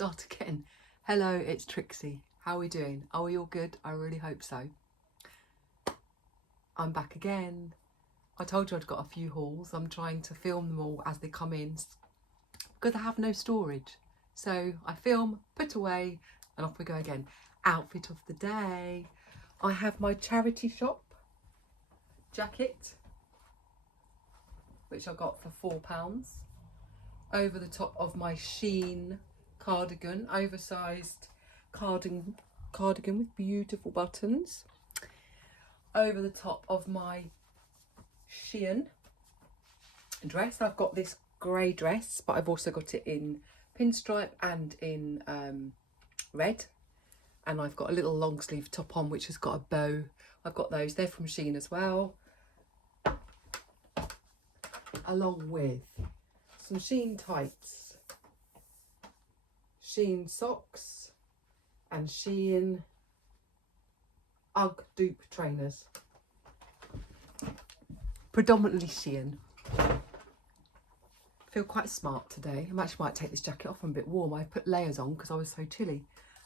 start again. Hello, it's Trixie. How are we doing? Are we all good? I really hope so. I'm back again. I told you I'd got a few hauls. I'm trying to film them all as they come in because I have no storage. So I film, put away, and off we go again. Outfit of the day. I have my charity shop jacket, which I got for £4, over the top of my Shein cardigan, oversized cardigan with beautiful buttons, over the top of my Shein dress. I've got this grey dress, but I've also got it in pinstripe and in red, and I've got a little long sleeve top on which has got a bow. I've got those, they're from Shein as well, along with some Shein tights, Shein socks, and Shein UGG dupe trainers. Predominantly Shein. Feel quite smart today. I actually might take this jacket off. I'm a bit warm. I put layers on because I was so chilly.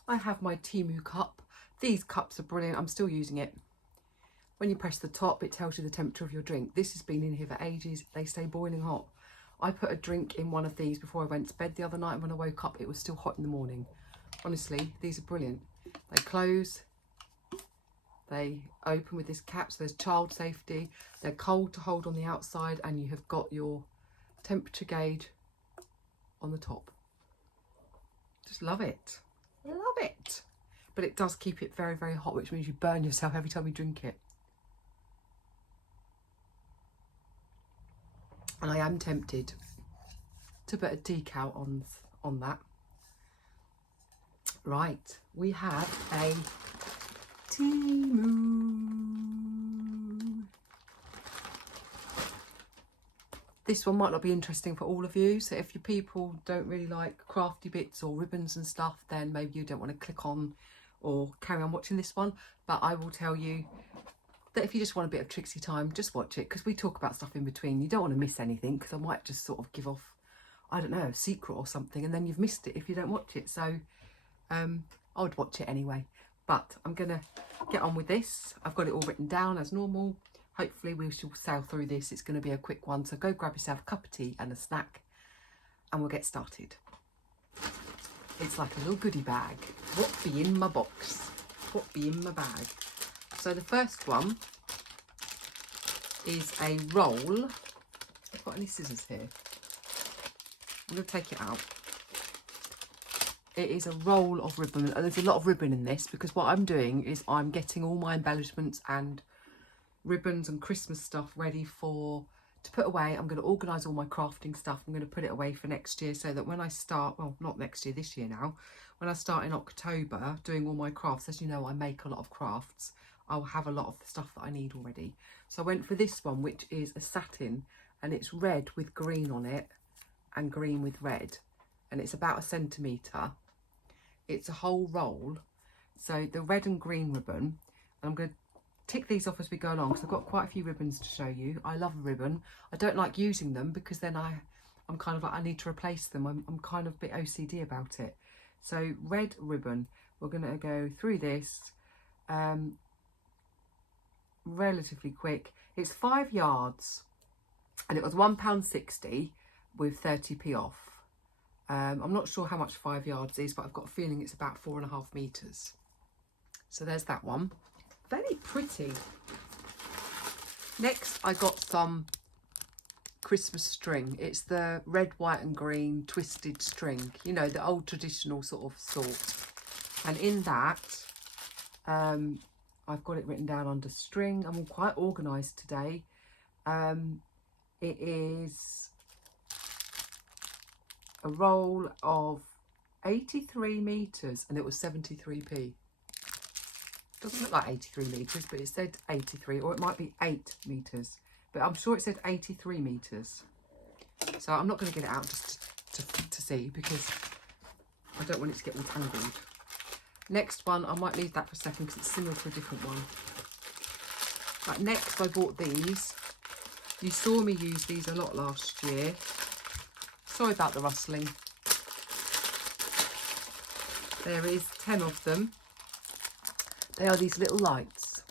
I have my Temu cup. These cups are brilliant. I'm still using it. When you press the top, it tells you the temperature of your drink. This has been in here for ages. They stay boiling hot. I put a drink in one of these before I went to bed the other night, and when I woke up, it was still hot in the morning. Honestly, these are brilliant. They close. They open with this cap, so there's child safety. They're cold to hold on the outside, and you have got your temperature gauge on the top. Just love it. Love it. But it does keep it very, very hot, which means you burn yourself every time you drink it. And I am tempted to put a decal on that. Right, we have a Temu. This one might not be interesting for all of you, so if your people don't really like crafty bits or ribbons and stuff, then maybe you don't want to click on or carry on watching this one. But I will tell you that if you just want a bit of Trixie time, just watch it, because we talk about stuff in between. You don't want to miss anything, because I might just sort of give off, I don't know, a secret or something, and then you've missed it if you don't watch it. So I would watch it anyway. But I'm going to get on with this. I've got it all written down as normal. Hopefully we shall sail through this. It's going to be a quick one. So go grab yourself a cup of tea and a snack, and we'll get started. It's like a little goodie bag. What be in my box? What be in my bag? So the first one is a roll. I've got any scissors here. I'm going to take it out. It is a roll of ribbon. There's a lot of ribbon in this, because what I'm doing is I'm getting all my embellishments and ribbons and Christmas stuff ready to put away. I'm going to organise all my crafting stuff. I'm going to put it away for next year, so that when I start, well, not next year, this year now, when I start in October doing all my crafts, as you know, I make a lot of crafts, I'll have a lot of the stuff that I need already. So I went for this one, which is a satin, and it's red with green on it and green with red, and it's about 1 centimetre. It's a whole roll. So the red and green ribbon, and I'm going to tick these off as we go along, because I've got quite a few ribbons to show you. I love a ribbon. I don't like using them, because then I'm kind of like, I need to replace them. I'm kind of a bit OCD about it. So red ribbon, we're going to go through this relatively quick. It's 5 yards, and it was £1.60 with 30p off. I'm not sure how much 5 yards is, but I've got a feeling it's about 4.5 metres. So there's that one. Very pretty. Next, I got some Christmas string. It's the red, white and green twisted string, you know, the old traditional sort. And in that, I've got it written down under string. I'm quite organised today. It is a roll of 83 metres, and it was 73p. Doesn't look like 83 metres, but it said 83, or it might be 8 metres, but I'm sure it said 83 metres. So I'm not going to get it out just to see, because I don't want it to get all tangled. Next one, I might leave that for a second because it's similar to a different one. Right, next I bought these. You saw me use these a lot last year. Sorry about the rustling. There is 10 of them. They are these little lights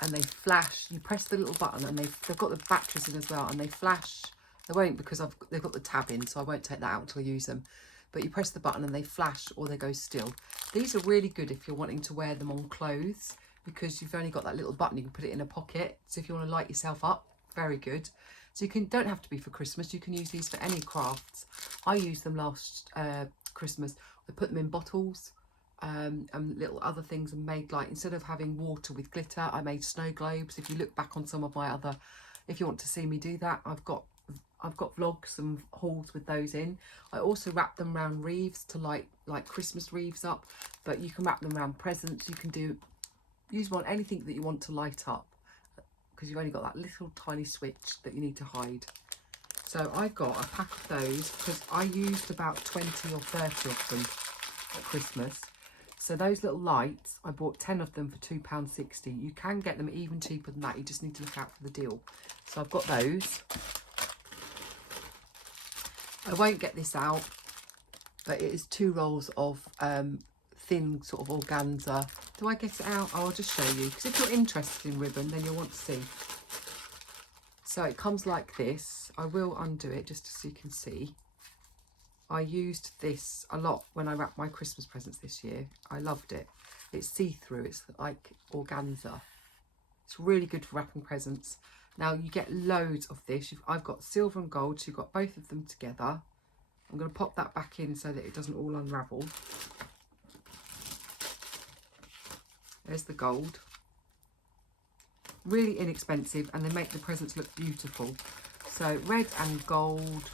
and they flash. You press the little button and they've got the batteries in as well, and they flash. They won't, because they've got the tab in, so I won't take that out until I use them. But you press the button and they flash or they go still. These are really good if you're wanting to wear them on clothes, because you've only got that little button. You can put it in a pocket. So if you want to light yourself up, very good. So you don't have to be for Christmas. You can use these for any crafts. I used them last Christmas. I put them in bottles and little other things, and made, like, instead of having water with glitter, I made snow globes. If you look back on some of my other, if you want to see me do that, I've got vlogs and hauls with those in. I also wrap them around wreaths to light, like Christmas wreaths up, but you can wrap them around presents. You can use them on anything that you want to light up, because you've only got that little tiny switch that you need to hide. So I got a pack of those because I used about 20 or 30 of them at Christmas. So those little lights, I bought 10 of them for £2.60. You can get them even cheaper than that. You just need to look out for the deal. So I've got those. I won't get this out, but it is 2 rolls of thin sort of organza. Do I get it out? I'll just show you, because if you're interested in ribbon, then you'll want to see. So it comes like this. I will undo it just so you can see. I used this a lot when I wrapped my Christmas presents this year. I loved it. It's see-through. It's like organza. It's really good for wrapping presents. Now you get loads of this. I've got silver and gold, so you've got both of them together. I'm going to pop that back in so that it doesn't all unravel. There's the gold. Really inexpensive, and they make the presents look beautiful. So red and gold.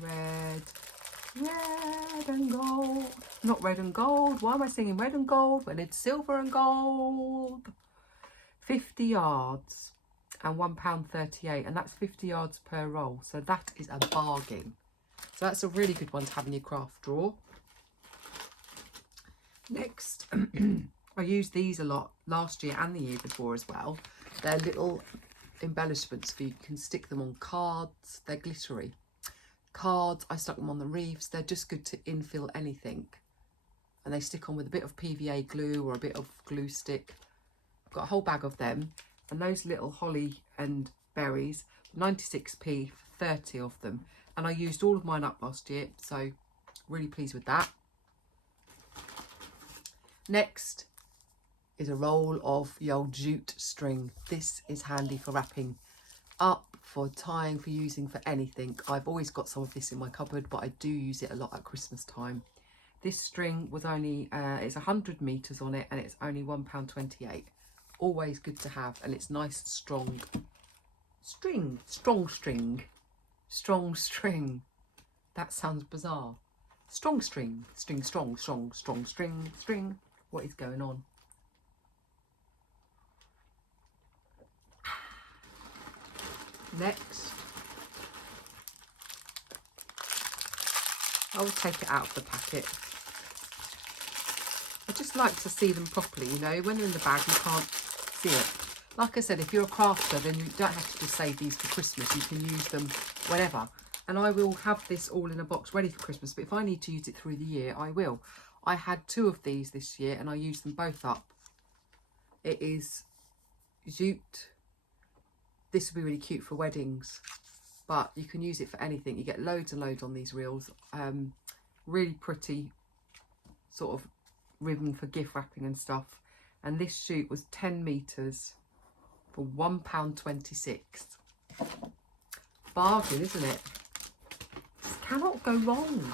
Red and gold. Not red and gold. Why am I singing red and gold when it's silver and gold? 50 yards and £1.38, and that's 50 yards per roll. So that is a bargain. So that's a really good one to have in your craft drawer. Next, I used these a lot last year and the year before as well. They're little embellishments for you can stick them on cards. They're glittery. Cards, I stuck them on the wreaths. They're just good to infill anything. And they stick on with a bit of PVA glue or a bit of glue stick. I've got a whole bag of them. And those little holly and berries, 96p for 30 of them. And I used all of mine up last year, so really pleased with that. Next is a roll of the old jute string. This is handy for wrapping up, for tying, for using for anything. I've always got some of this in my cupboard, but I do use it a lot at Christmas time. This string was only, it's 100 metres on it, and it's only £1.28. Always good to have, and it's nice strong string. Strong string. That sounds bizarre. Strong string. Strong string. What is going on? Next, I will take it out of the packet. I just like to see them properly, you know. When they're in the bag, you can't see it. Like I said, if you're a crafter, then you don't have to just save these for Christmas. You can use them whenever. And I will have this all in a box ready for Christmas, but if I need to use it through the year, I will. I had 2 of these this year and I used them both up. It is jute. This would be really cute for weddings, but you can use it for anything. You get loads and loads on these reels. Really pretty sort of ribbon for gift wrapping and stuff. And this shoot was 10 metres for £1.26. Bargain, isn't it? Cannot go wrong.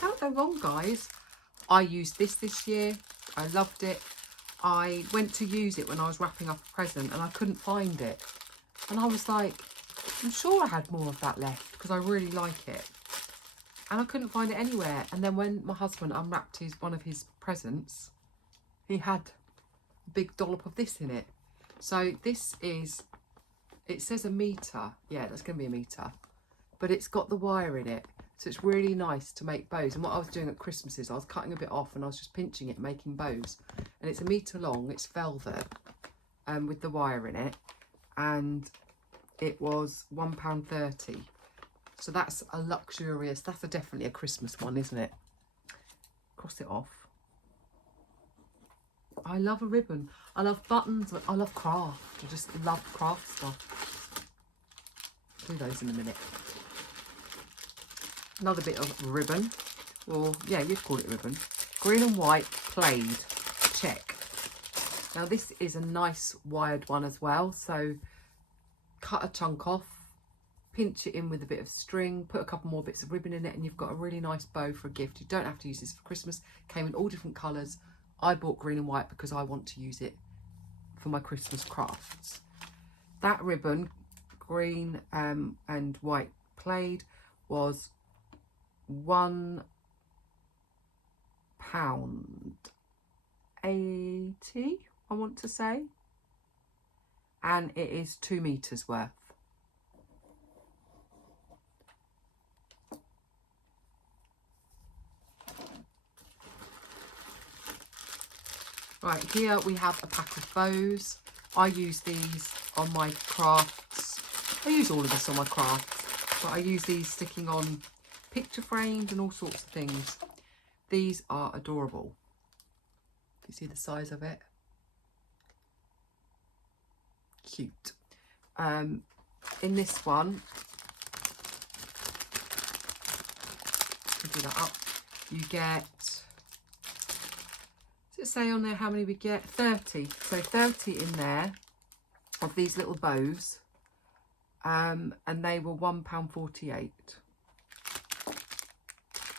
Cannot go wrong, guys. I used this year. I loved it. I went to use it when I was wrapping up a present and I couldn't find it. And I was like, I'm sure I had more of that left because I really like it. And I couldn't find it anywhere. And then when my husband unwrapped one of his presents, he had a big dollop of this in it. So this is, it says 1 metre. Yeah, that's going to be 1 metre. But it's got the wire in it. So it's really nice to make bows. And what I was doing at Christmas is I was cutting a bit off and I was just pinching it, making bows. And it's 1 metre long. It's velvet with the wire in it. And it was £1.30. So that's a luxurious, that's definitely a Christmas one, isn't it? Cross it off. I love a ribbon. I love buttons. I love craft. I just love craft stuff. Do those in a minute. Another bit of ribbon. Or, yeah, you'd call it ribbon. Green and white plaid check. Now, this is a nice wired one as well. So, cut a chunk off. Pinch it in with a bit of string. Put a couple more bits of ribbon in it. And you've got a really nice bow for a gift. You don't have to use this for Christmas. Came in all different colours. I bought green and white because I want to use it for my Christmas crafts. That ribbon, green and white plaid, was £1.80, I want to say. And it is 2 meters worth. Right, here we have a pack of bows. I use these on my crafts. I use all of this on my crafts, but I use these sticking on picture frames and all sorts of things. These are adorable. You see the size of it? Cute. In this one, do that up. You get, does it say on there how many we get? 30. So 30 in there of these little bows, and they were £1.48.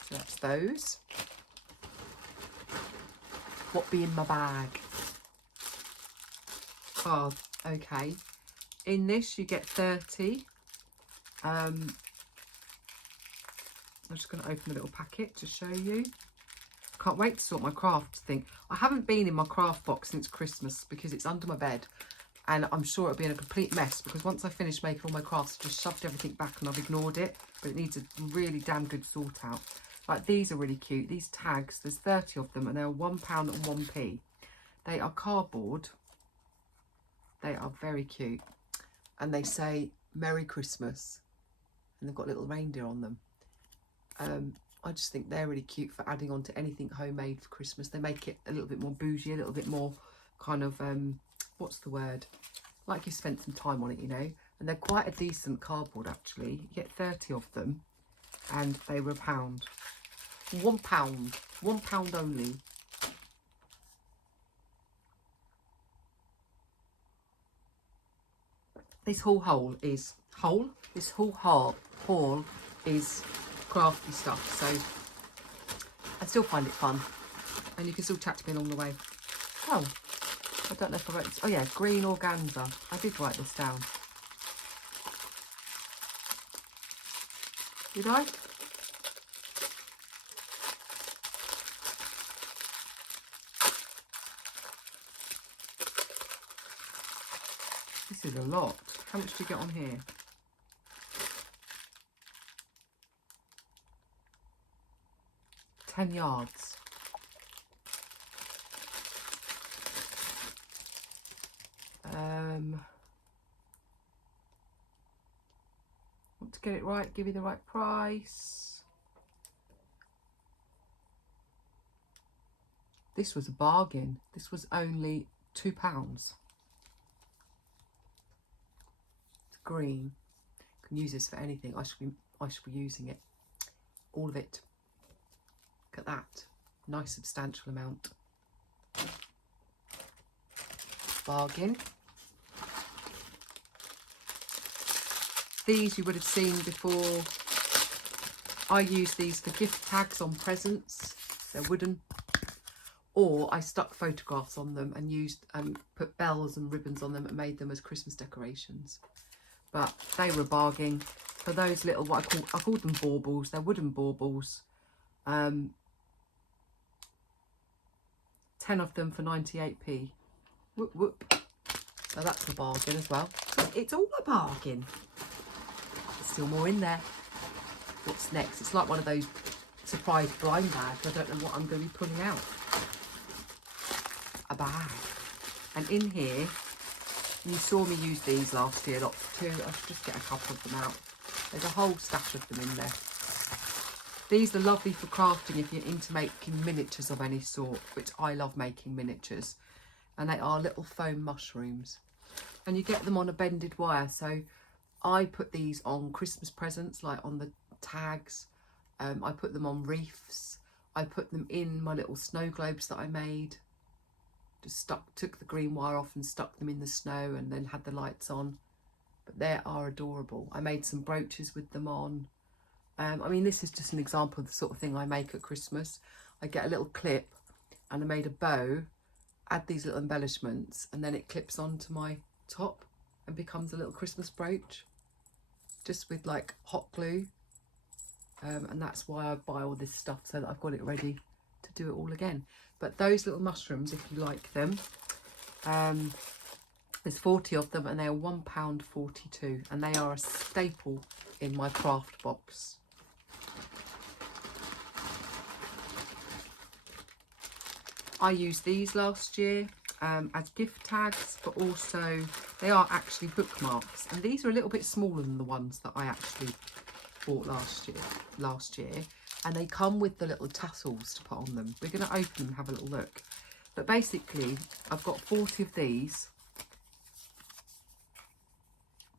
So that's those. What be in my bag? Oh, okay. In this you get 30. I'm just going to open the little packet to show you. Can't wait to sort my craft thing. I haven't been in my craft box since Christmas because it's under my bed, and I'm sure it'll be in a complete mess because once I finish making all my crafts, I just shoved everything back and I've ignored it, but it needs a really damn good sort out. Like, these are really cute. These tags, there's 30 of them and they're £1 and 1p. They are cardboard. They are very cute. And they say Merry Christmas. And they've got little reindeer on them. I just think they're really cute for adding on to anything homemade for Christmas. They make it a little bit more bougie, a little bit more kind of, what's the word? Like you spent some time on it, you know. And they're quite a decent cardboard, actually. You get 30 of them and they were £1. £1 only. This haul is crafty stuff, so I still find it fun, and you can still chat to me along the way. Oh, I don't know if I wrote this. Oh yeah, green organza. I did write this down. Did I? This is a lot. How much do you get on here? £10 yards. Want to get it right, give you the right price. This was a bargain. This was only £2. Green. You can use this for anything. I should be using it. All of it. Look at that. Nice substantial amount. Bargain. These you would have seen before. I use these for gift tags on presents. They're wooden. Or I stuck photographs on them and used put bells and ribbons on them and made them as Christmas decorations. But they were a bargain for those little, I called them baubles. They're wooden baubles. 10 of them for 98p. Whoop, whoop. So that's a bargain as well. It's all a bargain. There's still more in there. What's next? It's like one of those surprise blind bags. I don't know what I'm going to be pulling out. A bag. And in here, you saw me use these last year lots too. I should just get a couple of them out. There's a whole stash of them in there. These are lovely for crafting if you're into making miniatures of any sort, which I love making miniatures. And they are little foam mushrooms. And you get them on a bended wire. So I put these on Christmas presents, like on the tags. I put them on wreaths. I put them in my little snow globes that I made. Just took the green wire off and stuck them in the snow and then had the lights on. But they are adorable. I made some brooches with them on. I mean, this is just an example of the sort of thing I make at Christmas. I get a little clip and I made a bow, add these little embellishments, and then it clips onto my top and becomes a little Christmas brooch, just with like hot glue. And that's why I buy all this stuff, so that I've got it ready to do it all again. But those little mushrooms, if you like them, there's 40 of them and they are £1.42, and they are a staple in my craft box. I used these last year as gift tags, but also they are actually bookmarks, and these are a little bit smaller than the ones that I actually bought last year, and they come with the little tassels to put on them. We're going to open them and have a little look. But basically I've got 40 of these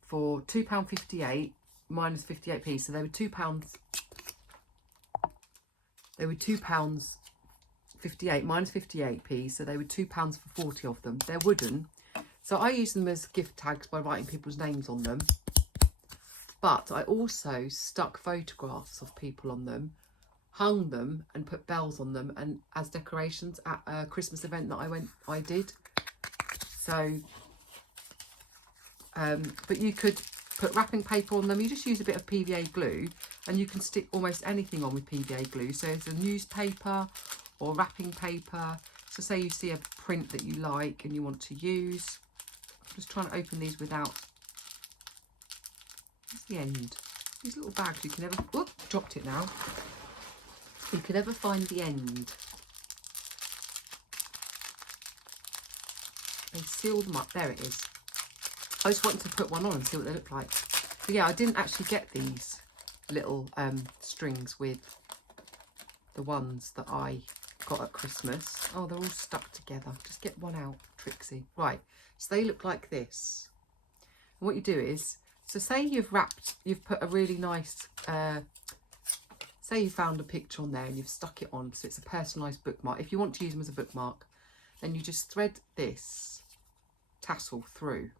for £2.58 minus 58p, so they were £2. They were £2.58 minus 58p, so they were £2 for 40 of them. They're wooden, so I use them as gift tags by writing people's names on them. But I also stuck photographs of people on them, hung them and put bells on them, and as decorations at a Christmas event that I did. So but you could put wrapping paper on them. You just use a bit of PVA glue and you can stick almost anything on with PVA glue. So it's a newspaper or wrapping paper. So say you see a print that you like and you want to use. I'm just trying to open these without... Where's the end? These little bags, you can never... Whoop, dropped it now. You can never find the end. They seal them up. There it is. I just wanted to put one on and see what they look like. But yeah, I didn't actually get these little strings with the ones that I got at Christmas. Oh, they're all stuck together. Just get one out, Trixie. Right, so they look like this. And what you do is, so say you've put a really nice, say you found a picture on there and you've stuck it on, so it's a personalised bookmark. If you want to use them as a bookmark, then you just thread this tassel through.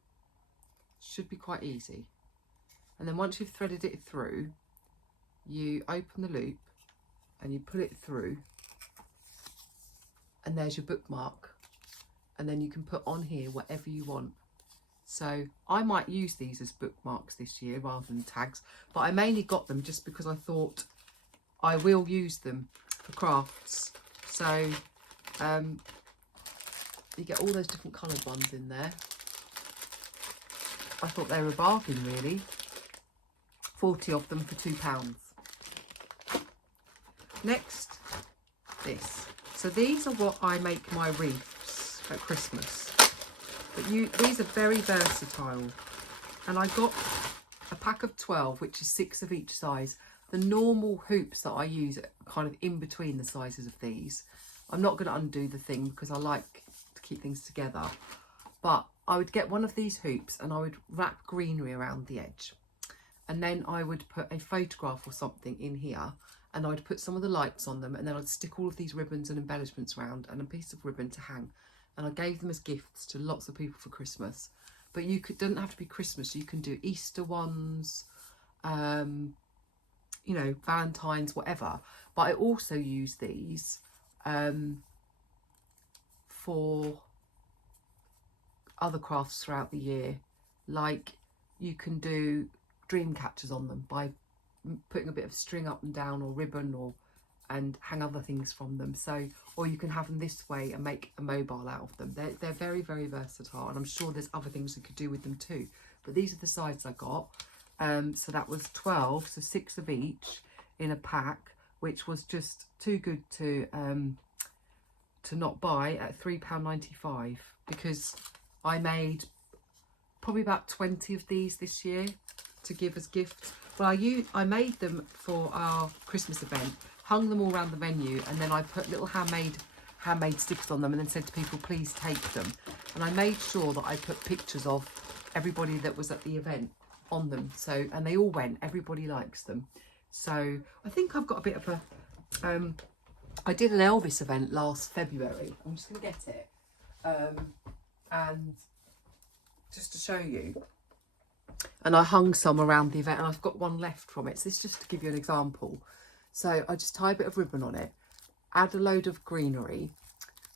Should be quite easy. And then once you've threaded it through, you open the loop and you put it through, and there's your bookmark. And then you can put on here whatever you want. So I might use these as bookmarks this year rather than tags, but I mainly got them just because I thought I will use them for crafts. So you get all those different coloured ones in there. I thought they were a bargain, really. 40 of them for £2. Next, this. So these are what I make my wreaths at Christmas. But these are very versatile. And I got a pack of 12, which is 6 of each size. The normal hoops that I use are kind of in between the sizes of these. I'm not going to undo the thing because I like to keep things together. But I would get one of these hoops and I would wrap greenery around the edge. And then I would put a photograph or something in here, and I'd put some of the lights on them, and then I'd stick all of these ribbons and embellishments around and a piece of ribbon to hang. And I gave them as gifts to lots of people for Christmas. But doesn't have to be Christmas. You can do Easter ones, you know, Valentine's, whatever. But I also use these for other crafts throughout the year. Like you can do dream catchers on them by putting a bit of string up and down or ribbon and hang other things from them. So, or you can have them this way and make a mobile out of them. They're very, very versatile, and I'm sure there's other things you could do with them too. But these are the sizes I got. So that was 12, so 6 of each in a pack, which was just too good to not buy at £3.95, because I made probably about 20 of these this year to give as gifts. Well, I made them for our Christmas event, hung them all around the venue, and then I put little handmade stickers on them and then said to people, please take them. And I made sure that I put pictures of everybody that was at the event on them. So, and they all went, everybody likes them. So I think I've got a bit of a, I did an Elvis event last February. I'm just going to get it. And just to show you. And I hung some around the event and I've got one left from it. So this is just to give you an example. So I just tie a bit of ribbon on it, add a load of greenery,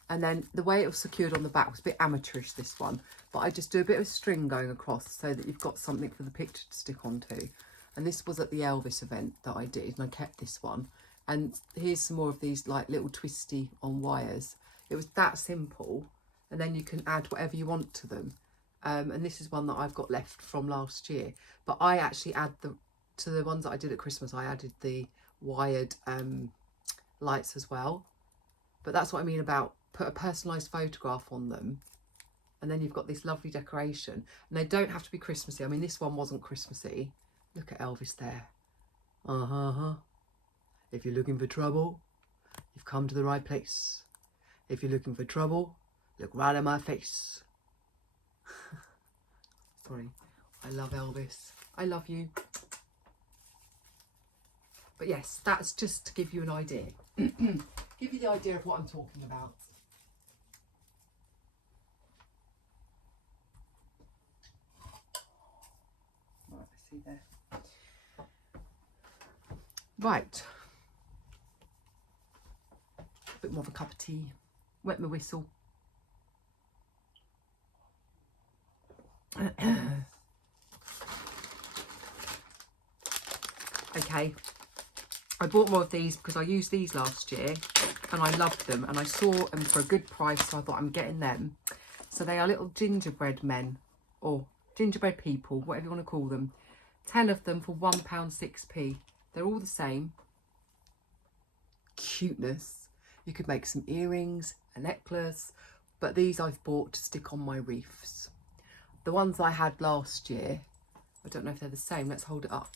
and then the way it was secured on the back was a bit amateurish, this one, but I just do a bit of string going across so that you've got something for the picture to stick onto. And this was at the Elvis event that I did, and I kept this one. And here's some more of these like little twisty on wires. It was that simple, and then you can add whatever you want to them. And this is one that I've got left from last year, but I actually add to the ones that I did at Christmas, I added the wired lights as well. But that's what I mean about put a personalised photograph on them, and then you've got this lovely decoration. And they don't have to be Christmassy. I mean, this one wasn't Christmassy. Look at Elvis there. If you're looking for trouble, you've come to the right place. If you're looking for trouble, look right at my face. Sorry, I love Elvis. I love you. But yes, that's just to give you an idea. Give you the idea of what I'm talking about. Right, I see there. Right. A bit more of a cup of tea. Wet my whistle. Okay, I bought more of these because I used these last year and I loved them, and I saw them for a good price, so I thought I'm getting them. So they are little gingerbread men, or gingerbread people, whatever you want to call them. 10 of them for £1 6p. They're all the same. Cuteness. You could make some earrings, a necklace, but these I've bought to stick on my wreaths. The ones I had last year, I don't know if they're the same. Let's hold it up.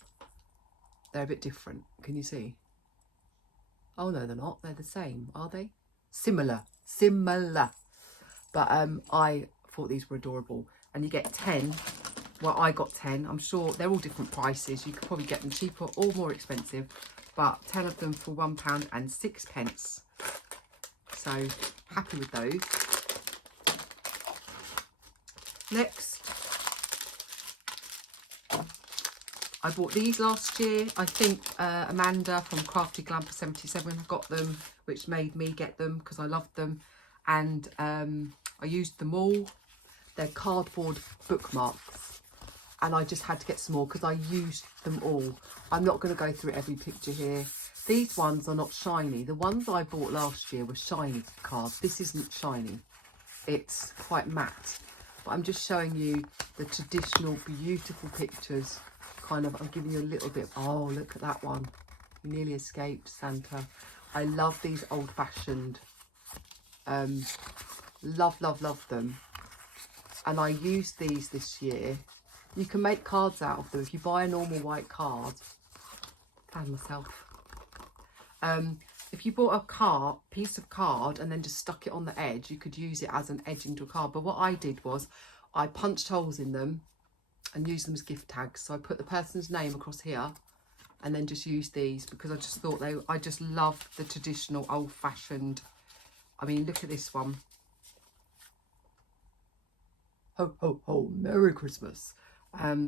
They're a bit different. Can you see? Oh no, they're not. They're the same, are they? Similar. But I thought these were adorable. And you get 10. Well, I got 10. I'm sure they're all different prices. You could probably get them cheaper or more expensive. But 10 of them for £1 and 6p. So happy with those. Next, I bought these last year. I think Amanda from Crafty Glamper 77 got them, which made me get them because I loved them. And I used them all. They're cardboard bookmarks. And I just had to get some more because I used them all. I'm not going to go through every picture here. These ones are not shiny. The ones I bought last year were shiny cards. This isn't shiny. It's quite matte. But I'm just showing you the traditional beautiful pictures. Kind of, I'm giving you a little bit. Oh, look at that one. You nearly escaped Santa. I love these old-fashioned. Love them. And I used these this year. You can make cards out of them. If you buy a normal white card, fan myself. If you bought a piece of card and then just stuck it on the edge, you could use it as an edging to a card. But what I did was I punched holes in them and used them as gift tags. So I put the person's name across here and then just used these because I just thought I just loved the traditional old-fashioned. I mean, look at this one. Ho, ho, ho, Merry Christmas.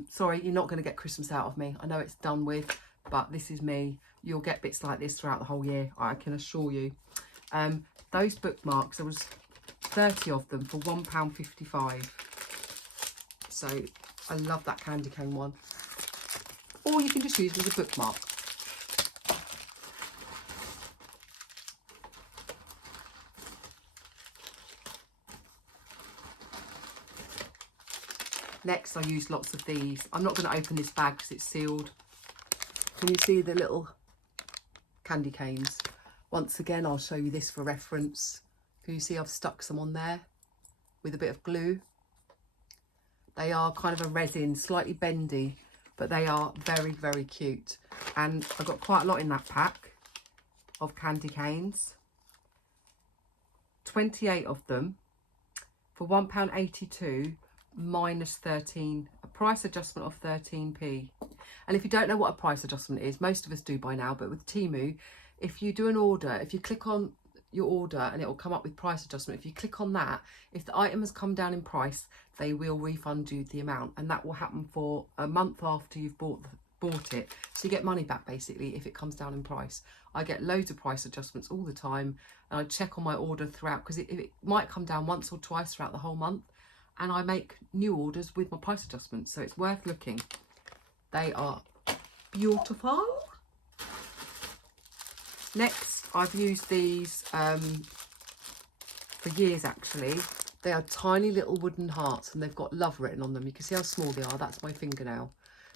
Sorry, you're not going to get Christmas out of me. I know it's done with, but this is me. You'll get bits like this throughout the whole year, I can assure you. Those bookmarks, there was 30 of them for £1.55. So I love that candy cane one. Or you can just use them as a bookmark. Next, I used lots of these. I'm not going to open this bag because it's sealed. Can you see the little candy canes? Once again, I'll show you this for reference. Can you see I've stuck some on there with a bit of glue? They are kind of a resin, slightly bendy, but they are very, very cute. And I got quite a lot in that pack of candy canes. 28 of them for £1.82 minus 13, a price adjustment of 13p. And if you don't know what a price adjustment is, most of us do by now, but with Temu, if you do an order, if you click on your order and it will come up with price adjustment, if you click on that, if the item has come down in price, they will refund you the amount, and that will happen for a month after you've bought it, so you get money back basically if it comes down in price. I get loads of price adjustments all the time, and I check on my order throughout, because it might come down once or twice throughout the whole month, and I make new orders with my price adjustments, so it's worth looking. They are beautiful. Next, I've used these for years actually. They are tiny little wooden hearts, and they've got love written on them. You can see how small they are. That's my fingernail.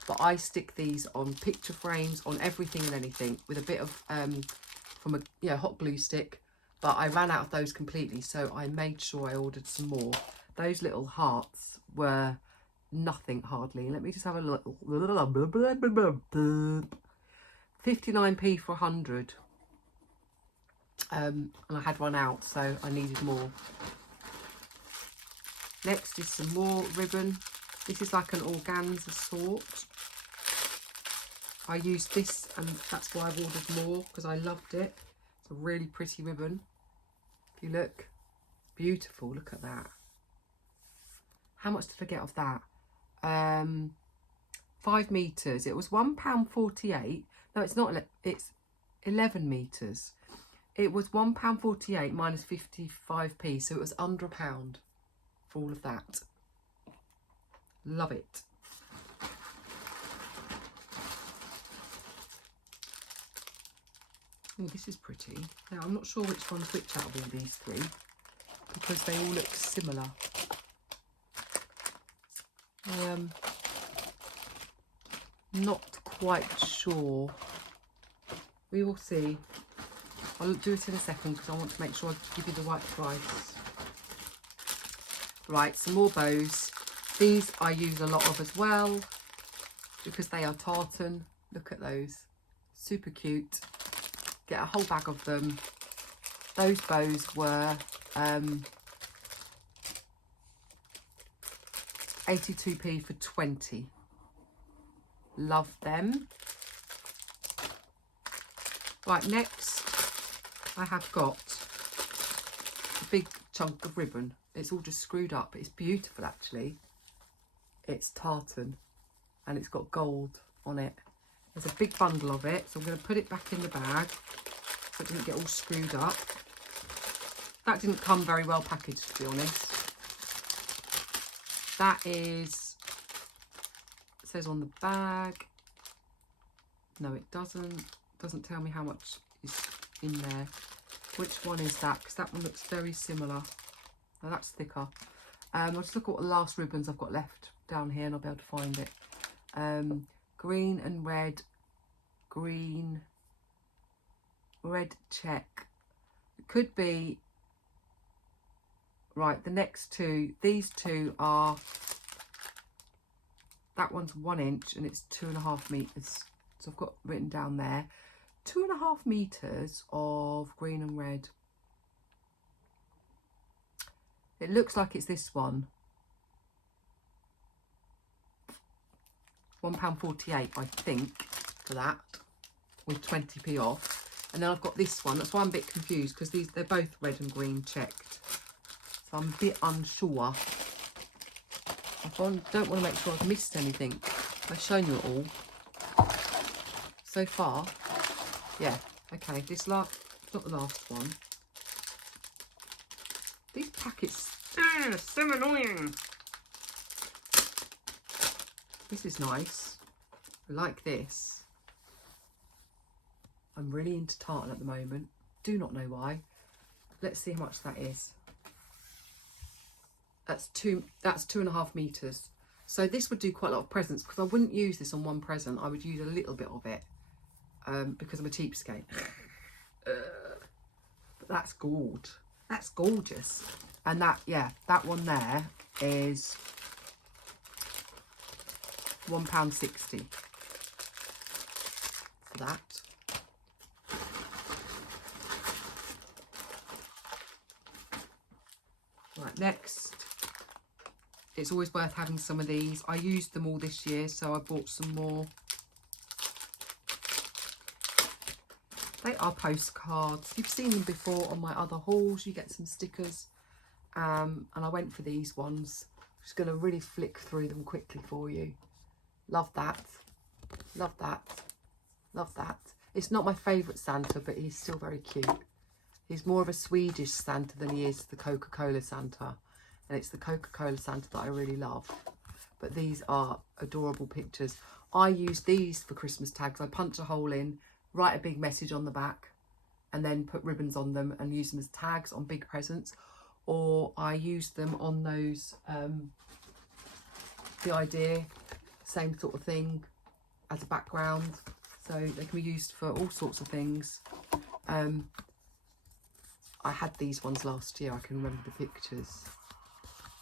But I stick these on picture frames, on everything and anything, with a bit of from a hot glue stick. But I ran out of those completely, so I made sure I ordered some more. Those little hearts were nothing hardly. Let me just have a look. 59p for 100. And I had one out, so I needed more. Next is some more ribbon. This is like an organza sort. I used this, and that's why I've ordered more, because I loved it. It's a really pretty ribbon. If you look, beautiful. Look at that. How much did I get of that? 5 meters. It was £1.48. No, it's not. It's 11 meters. It was £1.48 minus 55p, so it was under £1 for all of that. Love it. Oh, this is pretty. Now, I'm not sure which one's which out of all these three, because they all look similar. I am not quite sure. We will see. I'll do it in a second, because I want to make sure I give you the right price. Right, some more bows. These I use a lot of as well, because they are tartan. Look at those. Super cute. Get a whole bag of them. Those bows were 82p for 20. Love them. Right, next I have got a big chunk of ribbon. It's all just screwed up. It's beautiful actually. It's tartan and it's got gold on it. There's a big bundle of it, so I'm going to put it back in the bag so it doesn't get all screwed up. That didn't come very well packaged, to be honest. That is, it says on the bag, no it doesn't tell me how much is in there. Which one is that? Because that one looks very similar. No, that's thicker. I'll just look at what the last ribbons I've got left down here, and I'll be able to find it. Green and red, green, red check. It could be, right, the next two, these two are, that one's 1 inch and it's 2.5 meters. So I've got written down there, 2.5 meters of green and red. It looks like it's this one. £1.48, I think, for that, with 20p off. And then I've got this one. That's why I'm a bit confused, because they're both red and green checked. So I'm a bit unsure. I don't want to make sure I've missed anything. I've shown you it all so far. Yeah, okay. This not the last one. These packets, so annoying. This is nice. I like this. I'm really into tartan at the moment. Do not know why. Let's see how much that is. That's 2.5 meters. So this would do quite a lot of presents, because I wouldn't use this on one present. I would use a little bit of it because I'm a cheapskate. But that's gorgeous. That's gorgeous. And that, yeah, that one there is £1.60 for that. Right, next, it's always worth having some of these. I used them all this year, so I bought some more. They are postcards. You've seen them before on my other hauls. You get some stickers. And I went for these ones. I'm just going to really flick through them quickly for you. Love that. Love that. Love that. It's not my favourite Santa, but he's still very cute. He's more of a Swedish Santa than he is the Coca-Cola Santa. And it's the Coca-Cola Santa that I really love. But these are adorable pictures. I use these for Christmas tags. I punch a hole in, write a big message on the back, and then put ribbons on them and use them as tags on big presents. Or I use them on those, the idea, same sort of thing as a background. So they can be used for all sorts of things. I had these ones last year. I can remember the pictures.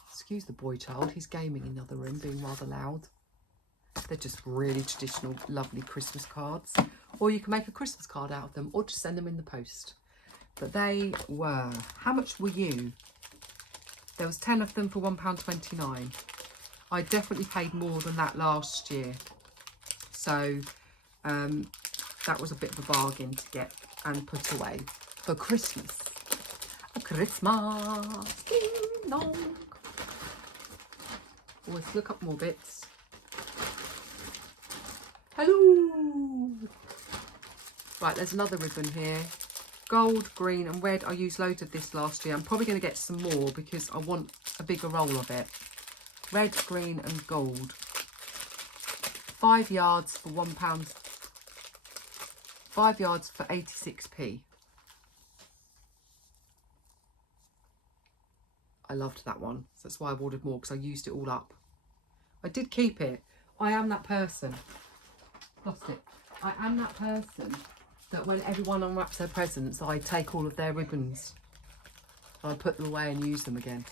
Excuse the boy child. He's gaming in the other room, being rather loud. They're just really traditional, lovely Christmas cards. Or you can make a Christmas card out of them, or just send them in the post. But they were, how much were you? There was 10 of them for £1.29. I definitely paid more than that last year. So that was a bit of a bargain to get and put away for Christmas. A Christmas ding dong. Always look up more bits. Hello. Right, there's another ribbon here. Gold, green and red. I used loads of this last year. I'm probably going to get some more because I want a bigger roll of it. Red, green and gold. 5 yards for £1. 5 yards for 86p. I loved that one. So that's why I ordered more, because I used it all up. I did keep it. I am that person. Lost it. I am that person that when everyone unwraps their presents, I take all of their ribbons. I put them away and use them again.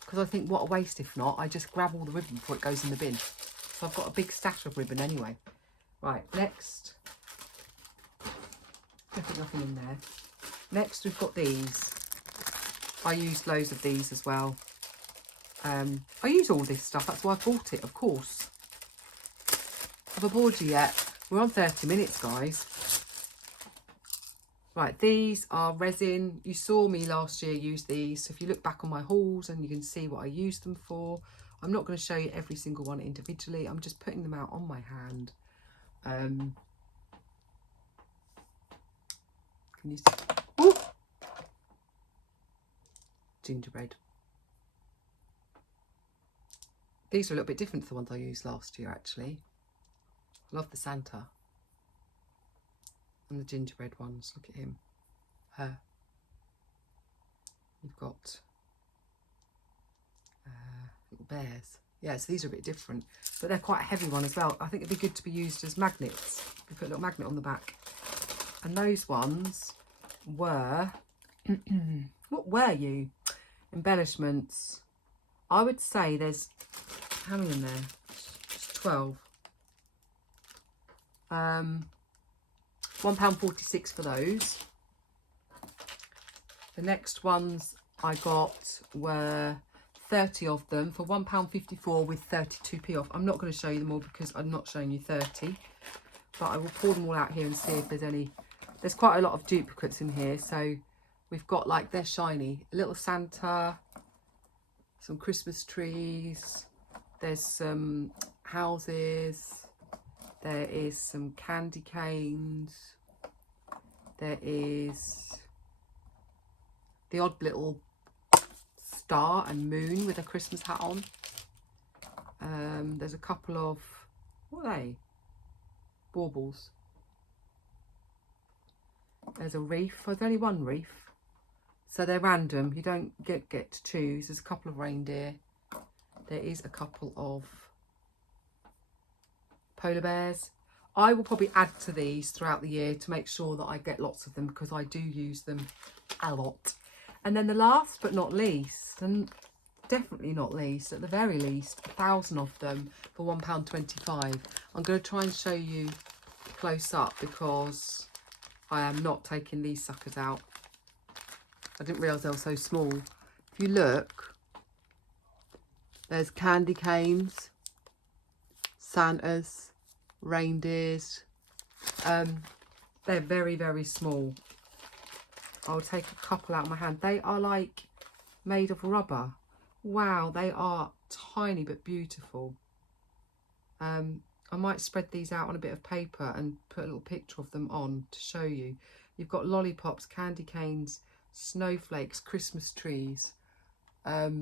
Because I think, what a waste if not. I just grab all the ribbon before it goes in the bin. So I've got a big stash of ribbon anyway. Right, next. Definitely nothing in there. Next we've got these. I used loads of these as well. I use all this stuff. That's why I bought it, of course. Have I bored you yet? We're on 30 minutes, guys. Right, these are resin. You saw me last year use these. So if you look back on my hauls and you can see what I used them for. I'm not going to show you every single one individually. I'm just putting them out on my hand. Can you see? Ooh! Gingerbread. These are a little bit different to the ones I used last year, actually. I love the Santa. And the gingerbread ones. Look at him. Her. You've got little bears. Yeah, so these are a bit different. But they're quite a heavy one as well. I think it'd be good to be used as magnets. You put a little magnet on the back. And those ones were... what were you? Embellishments. I would say there's... how many in there? It's 12. £1.46 for those. The next ones I got were 30 of them for £1.54 with 32p off. I'm not going to show you them all because I'm not showing you 30, but I will pull them all out here and see if there's any. There's quite a lot of duplicates in here. So we've got, like, they're shiny. A little Santa, some Christmas trees, there's some houses, there is some candy canes, there is the odd little star and moon with a Christmas hat on. There's a couple of, what are they? Baubles. There's a wreath. There's only one wreath, so they're random. You don't get to choose. There's a couple of reindeer. There is a couple of polar bears. I will probably add to these throughout the year to make sure that I get lots of them, because I do use them a lot. And then the last but not least, and definitely not least, at the very least, 1,000 of them for £1.25. I'm going to try and show you close up because I am not taking these suckers out. I didn't realise they were so small. If you look, there's candy canes, Santas, reindeers. They're very, very small. I'll take a couple out of my hand. They are like made of rubber. Wow, they are tiny but beautiful. I might spread these out on a bit of paper and put a little picture of them on to show you. You've got lollipops, candy canes, snowflakes, Christmas trees. They're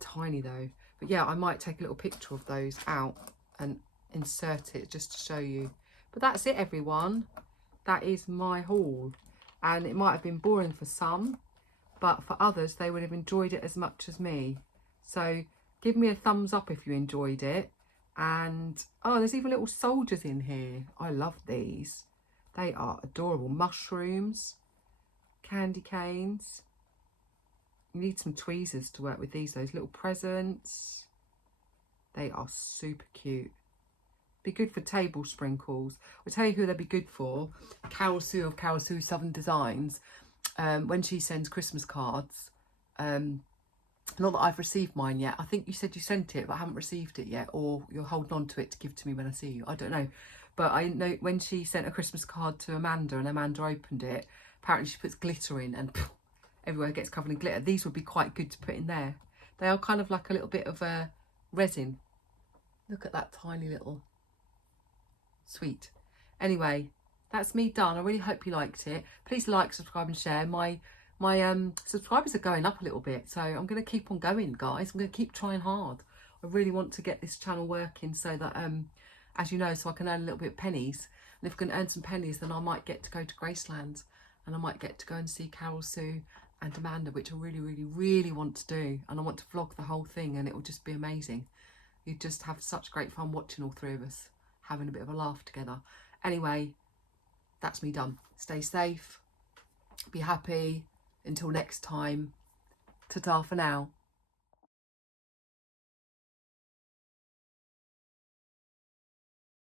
tiny though. But yeah, I might take a little picture of those out and insert it just to show you. But that's it, everyone. That is my haul. And it might have been boring for some, but for others, they would have enjoyed it as much as me. So give me a thumbs up if you enjoyed it. And, oh, there's even little soldiers in here. I love these. They are adorable. Mushrooms, candy canes. You need some tweezers to work with these. Those little presents. They are super cute. Be good for table sprinkles. I'll tell you who they'd be good for. Carol Sue of Carol Sue Southern Designs. When she sends Christmas cards, not that I've received mine yet. I think you said you sent it, but I haven't received it yet, or you're holding on to it to give to me when I see you. I don't know. But I know when she sent a Christmas card to Amanda and Amanda opened it, apparently she puts glitter in and everywhere gets covered in glitter. These would be quite good to put in there. They are kind of like a little bit of a resin. Look at that tiny little sweet. Anyway, that's me done. I really hope you liked it. Please like, subscribe and share. My subscribers are going up a little bit, so I'm going to keep on going, guys. I'm going to keep trying hard. I really want to get this channel working so that as you know, so I can earn a little bit of pennies. And if I can earn some pennies, then I might get to go to Graceland and I might get to go and see Carol Sue and Amanda, which I really, really, really want to do. And I want to vlog the whole thing and it will just be amazing. You just have such great fun watching all three of us having a bit of a laugh together. Anyway, that's me done. Stay safe, be happy. Until next time, ta-ta for now.